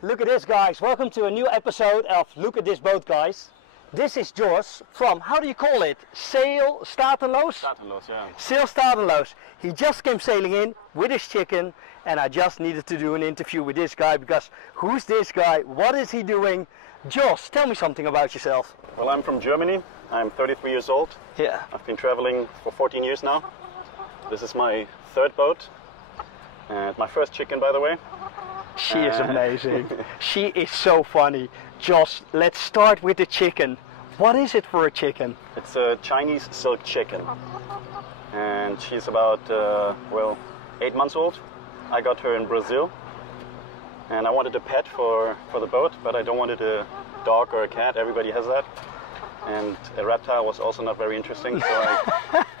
Look at this, guys. Welcome to a new episode of Look at This Boat, guys. This is Jos from, how do you call it? Selfsufficient? Staatenlos, yeah. Selfsufficient. He just came sailing in with his chicken, and I just needed to do an interview with this guy because who's this guy? What is he doing? Jos, tell me something about yourself. Well, I'm from Germany. I'm 33 years old. Yeah. I've been traveling for 14 years now. This is my third boat. And my first chicken, by the way. She is amazing. She is so funny. Jos, let's start with the chicken. What is it for a chicken? It's a Chinese silk chicken. And she's about, 8 months old. I got her in Brazil. And I wanted a pet for the boat, but I don't wanted a dog or a cat. Everybody has that. And a reptile was also not very interesting, so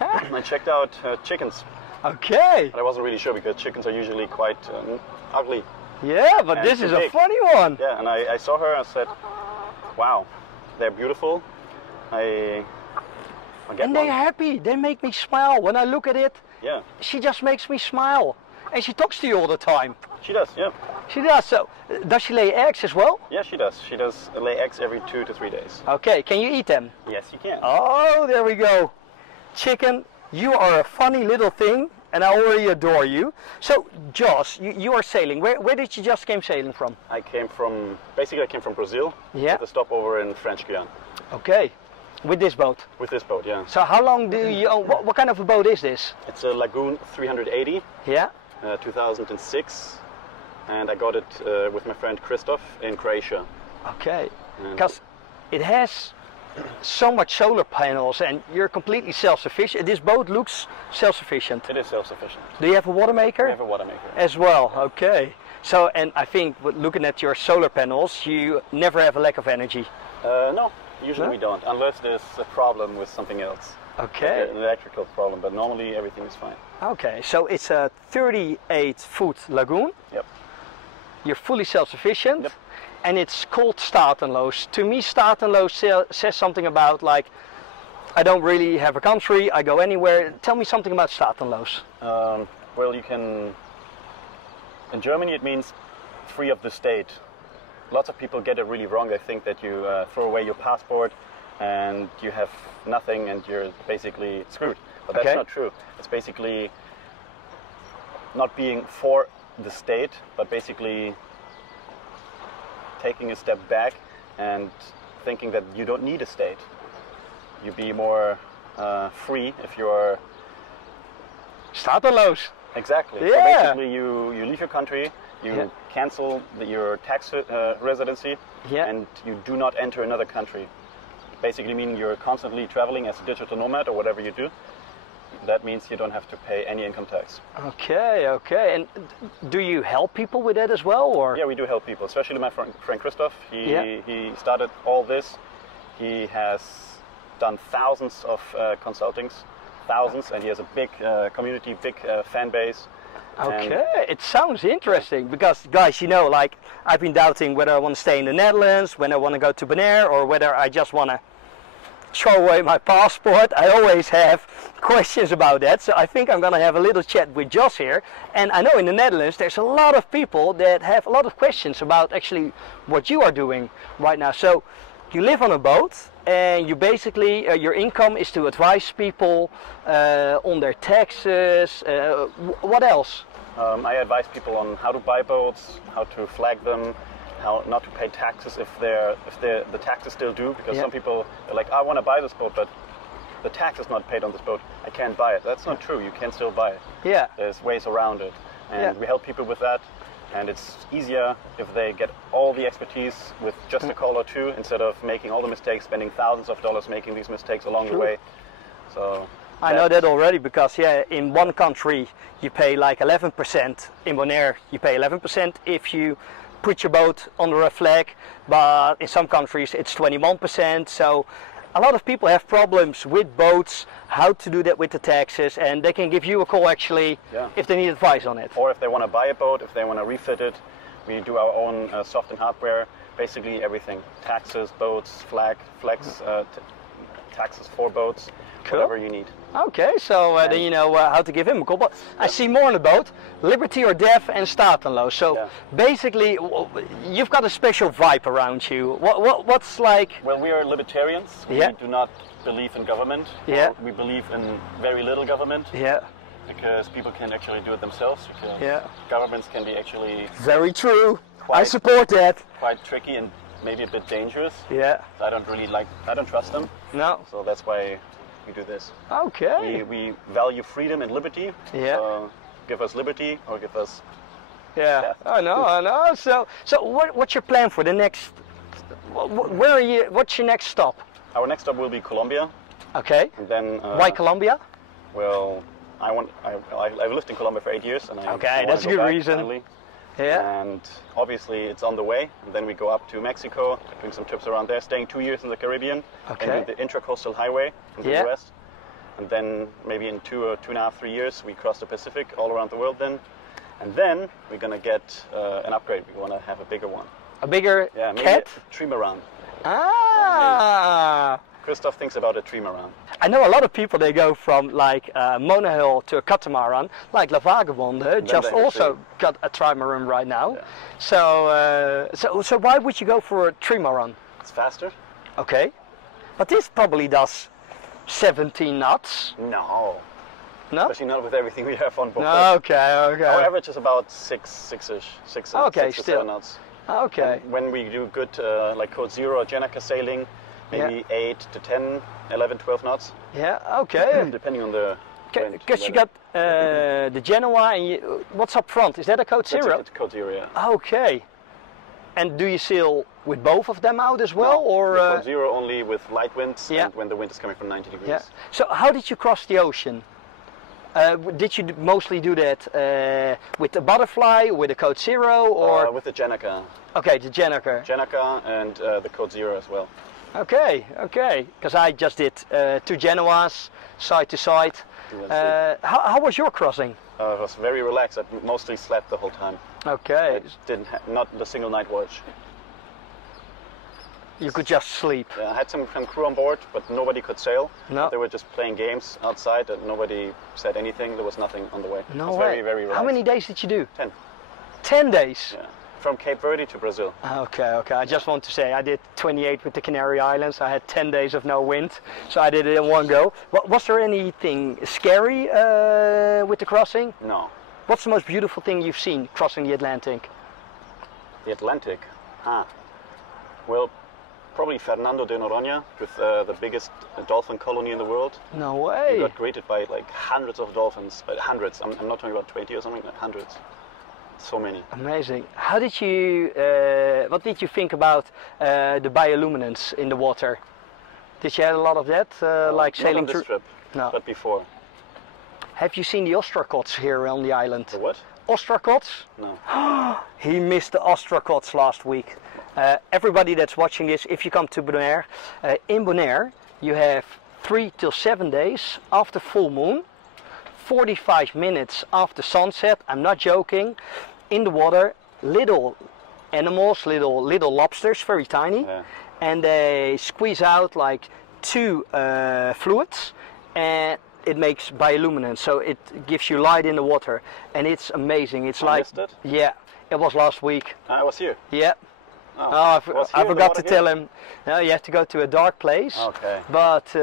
I checked out chickens. Okay. But I wasn't really sure because chickens are usually quite ugly. Yeah, but this is a funny one. Yeah, and I saw her and I said, wow, they're beautiful. And they're happy. They make me smile. When I look at it, yeah, she just makes me smile. And she talks to you all the time. She does, yeah. She does. So, does she lay eggs as well? Yeah, she does. She does lay eggs every 2 to 3 days. Okay, can you eat them? Yes, you can. Oh, there we go. Chicken, you are a funny little thing. And I already adore you. So, Jos, you are sailing. Where did you just came sailing from? I came from Brazil. Yeah. With a stopover in French Guiana. Okay. With this boat? With this boat, yeah. So how long do you own? What kind of a boat is this? It's a Lagoon 380. Yeah. 2006. And I got it with my friend Christoph in Croatia. Okay. Because it has so much solar panels and you're completely self-sufficient. This boat looks self-sufficient. It is self-sufficient. Do you have a water maker? I have a water maker. As well, okay. So, and I think looking at your solar panels, you never have a lack of energy. No, usually we don't, unless there's a problem with something else. Okay. Like an electrical problem, but normally everything is fine. Okay, so it's a 38-foot lagoon. Yep. You're fully self-sufficient. Yep. And it's called Staatenlos. To me, Staatenlos says something about like, I don't really have a country, I go anywhere. Tell me something about Staatenlos. Well, you can, in Germany it means free of the state. Lots of people get it really wrong. They think that you throw away your passport and you have nothing and you're basically screwed. But that's not true. It's basically not being for the state, but basically taking a step back and thinking that you don't need a state. You be more free if you're Staatenlos. Exactly. Yeah. So basically you leave your country, you cancel your tax residency, and you do not enter another country. Basically meaning you're constantly traveling as a digital nomad or whatever you do. That means you don't have to pay any income tax. Okay, okay. And do you help people with that as well, or? Yeah, we do help people, especially my friend Christoph. He started all this. He has done thousands of consultings, and he has a big community, big fan base. Okay, it sounds interesting because, guys, you know, like I've been doubting whether I want to stay in the Netherlands, when I want to go to Bonaire, or whether I just want to throw away my passport. I always have questions about that, so I think I'm gonna have a little chat with Jos here. And I know in the Netherlands there's a lot of people that have a lot of questions about actually what you are doing right now. So you live on a boat and you basically your income is to advise people on their taxes. What else? I advise people on how to buy boats, how to flag them, how not to pay taxes if the tax is still due, because some people are like, I want to buy this boat, but the tax is not paid on this boat, I can't buy it. That's not true, you can still buy it. Yeah. There's ways around it, and we help people with that. And it's easier if they get all the expertise with just a call or two, instead of making all the mistakes, spending thousands of dollars making these mistakes along the way. So I know that already, because yeah, in one country you pay like 11%. In Bonaire you pay 11% if you put your boat under a flag, but in some countries it's 21%. So a lot of people have problems with boats, how to do that with the taxes, and they can give you a call actually if they need advice on it. Or if they want to buy a boat, if they want to refit it, we do our own soft and hardware, basically everything. Taxes, boats, flags, taxes for boats, whatever you need. Okay, so then you know how to give him a call. But I see more on the boat, Liberty or Death and Staatenlos. So basically, you've got a special vibe around you. What's like? Well, we are libertarians. We do not believe in government. We believe in very little government. Because people can actually do it themselves. Because governments can be actually very true. I support that. Quite tricky and maybe a bit dangerous. So I don't trust them. No. So that's why we do this. Okay. We value freedom and liberty. So give us liberty or give us death. I know. So what's your plan for the next? Where are you? What's your next stop? Our next stop will be Colombia. Okay. And then. Why Colombia? Well, I've lived in Colombia for 8 years, and I that's a good reason. Finally. And obviously it's on the way. And then we go up to Mexico, doing some trips around there, staying 2 years in the Caribbean, and the intracoastal highway in the US. And then maybe in 2 or 2.5, 3 years, we cross the Pacific all around the world then. And then we're going to get an upgrade. We want to have a bigger one. A bigger maybe cat? A trimaran. Ah! Christoph thinks about a trimaran. I know a lot of people, they go from like monohull to a catamaran, like La Vagabonde just also got a trimaran right now. So why would you go for a trimaran? It's faster. Okay. But this probably does 17 knots. No. No? Especially not with everything we have on board. No, okay. Our average is about six-ish, 6 to 7 knots. Okay. And when we do good like Code Zero or Jenica sailing, maybe 8 to 10, 11, 12 knots. Okay. Depending on the wind. Because you got the Genoa, and what's up front? Is that a Code Zero? It's Code Zero, Okay. And do you sail with both of them out as well? No, or Code Zero only with light winds and when the wind is coming from 90 degrees. So how did you cross the ocean? Did you mostly do that with the Butterfly, with the Code Zero, or with the Jenica? Okay, the Jenica. Jenica and the Code Zero as well. Okay. Because I just did 2 Genoas, side to side. How was your crossing? It was very relaxed. I mostly slept the whole time. Okay. I not a single night watch. You could just sleep. I had some crew on board, but nobody could sail. No. They were just playing games outside, and nobody said anything. There was nothing on the way. No it was way. Very, very relaxed. How many days did you do? 10. 10 days? Yeah. From Cape Verde to Brazil. Okay. I just want to say I did 28 with the Canary Islands. I had 10 days of no wind, so I did it in one go. Was there anything scary with the crossing? No. What's the most beautiful thing you've seen crossing the Atlantic? The Atlantic? Well, probably Fernando de Noronha, with the biggest dolphin colony in the world. No way. We got greeted by like hundreds of dolphins, but hundreds. I'm not talking about 20 or something, like hundreds. So many. Amazing. How did you, what did you think about the bioluminance in the water? Did you have a lot of that, like sailing through? Not on this trip, no. But before. Have you seen the ostracods here on the island? The what? Ostracods? No. He missed the ostracods last week. Everybody that's watching this, if you come to Bonaire, in Bonaire you have 3 till 7 days after full moon, 45 minutes after sunset, I'm not joking, in the water, little animals, little lobsters, very tiny, and they squeeze out like 2 fluids, and it makes bioluminance, so it gives you light in the water, and it's amazing. It's I missed it? Yeah, it was last week. I was here. Yeah. I forgot to tell him. No, you have to go to a dark place. Okay. But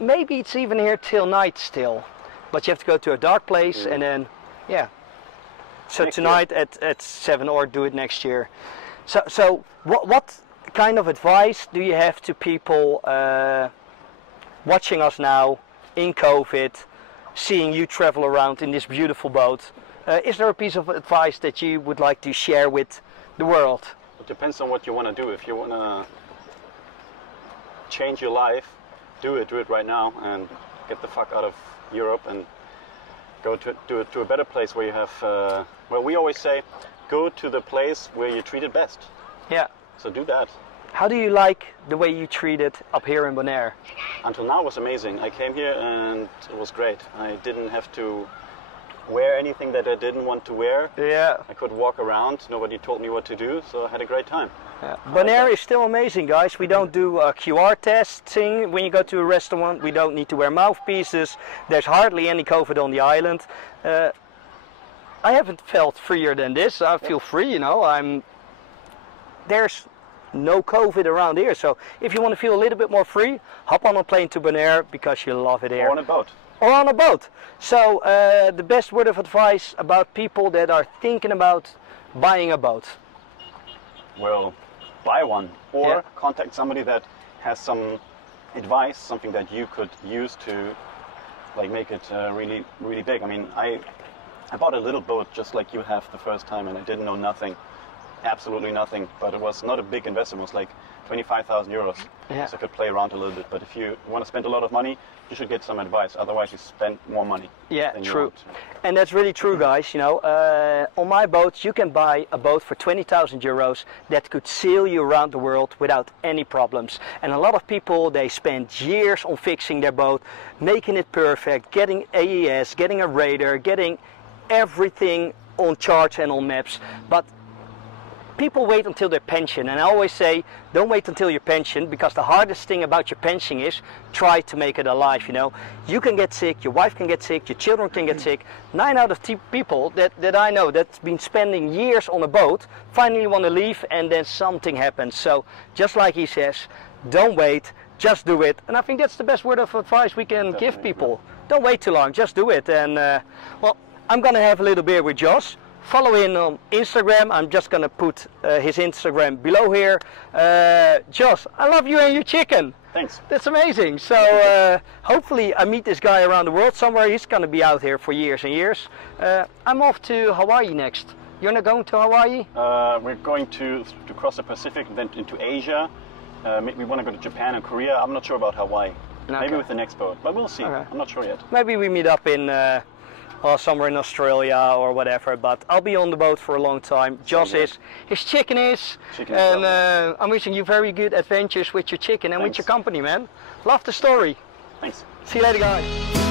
maybe it's even here till night still. But you have to go to a dark place and then, So next tonight at 7 or do it next year. So what kind of advice do you have to people watching us now in COVID, seeing you travel around in this beautiful boat? Is there a piece of advice that you would like to share with the world? It depends on what you want to do. If you want to change your life, do it right now and get the fuck out of Europe and go to a better place where you have, well, we always say, go to the place where you're treated best. Yeah. So do that. How do you like the way you treated up here in Bonaire? Until now it was amazing. I came here and it was great. I didn't have to wear anything that I didn't want to wear. Yeah. I could walk around. Nobody told me what to do, so I had a great time. Yeah. Bonaire is still amazing, guys. We don't do QR testing when you go to a restaurant. We don't need to wear mouthpieces. There's hardly any COVID on the island. I haven't felt freer than this. I feel free, you know. There's no COVID around here, so if you want to feel a little bit more free, hop on a plane to Bonaire because you love it here. Or on a boat. Or on a boat. So the best word of advice about people that are thinking about buying a boat? Well, buy one or Yeah. contact somebody that has some advice, something that you could use to like make it really, really big. I mean, I bought a little boat just like you have the first time, and I didn't know nothing. Absolutely nothing, but it was not a big investment. It was like 25,000 euros. Yeah. So I could play around a little bit. But if you want to spend a lot of money, you should get some advice. Otherwise, you spend more money. Yeah, than you true. want. And that's really true, guys. You know, on my boat, you can buy a boat for 20,000 euros that could sail you around the world without any problems. And a lot of people, they spend years on fixing their boat, making it perfect, getting AES, getting a radar, getting everything on charts and on maps. But people wait until their pension, and I always say don't wait until your pension, because the hardest thing about your pension is try to make it alive. You know, you can get sick, your wife can get sick, your children can get sick. 9 out of 10 people that I know that's been spending years on a boat finally want to leave, and then something happens. So just like he says, don't wait, just do it. And I think that's the best word of advice we can give people. Don't wait too long, just do it. And well, I'm gonna have a little beer with Josh. Follow him on Instagram. I'm just gonna put his Instagram below here. Josh, I love you and your chicken. Thanks. That's amazing. So hopefully I meet this guy around the world somewhere. He's gonna be out here for years and years. I'm off to Hawaii next. You're not going to Hawaii? We're going to cross the Pacific, then into Asia. We want to go to Japan and Korea. I'm not sure about Hawaii. Okay. Maybe with the next boat, but we'll see. Okay. I'm not sure yet. Maybe we meet up in somewhere in Australia or whatever, but I'll be on the boat for a long time. Josh is, his chicken is, and I'm wishing you very good adventures with your chicken and with your company, man. Love the story. Thanks. See you later, guys.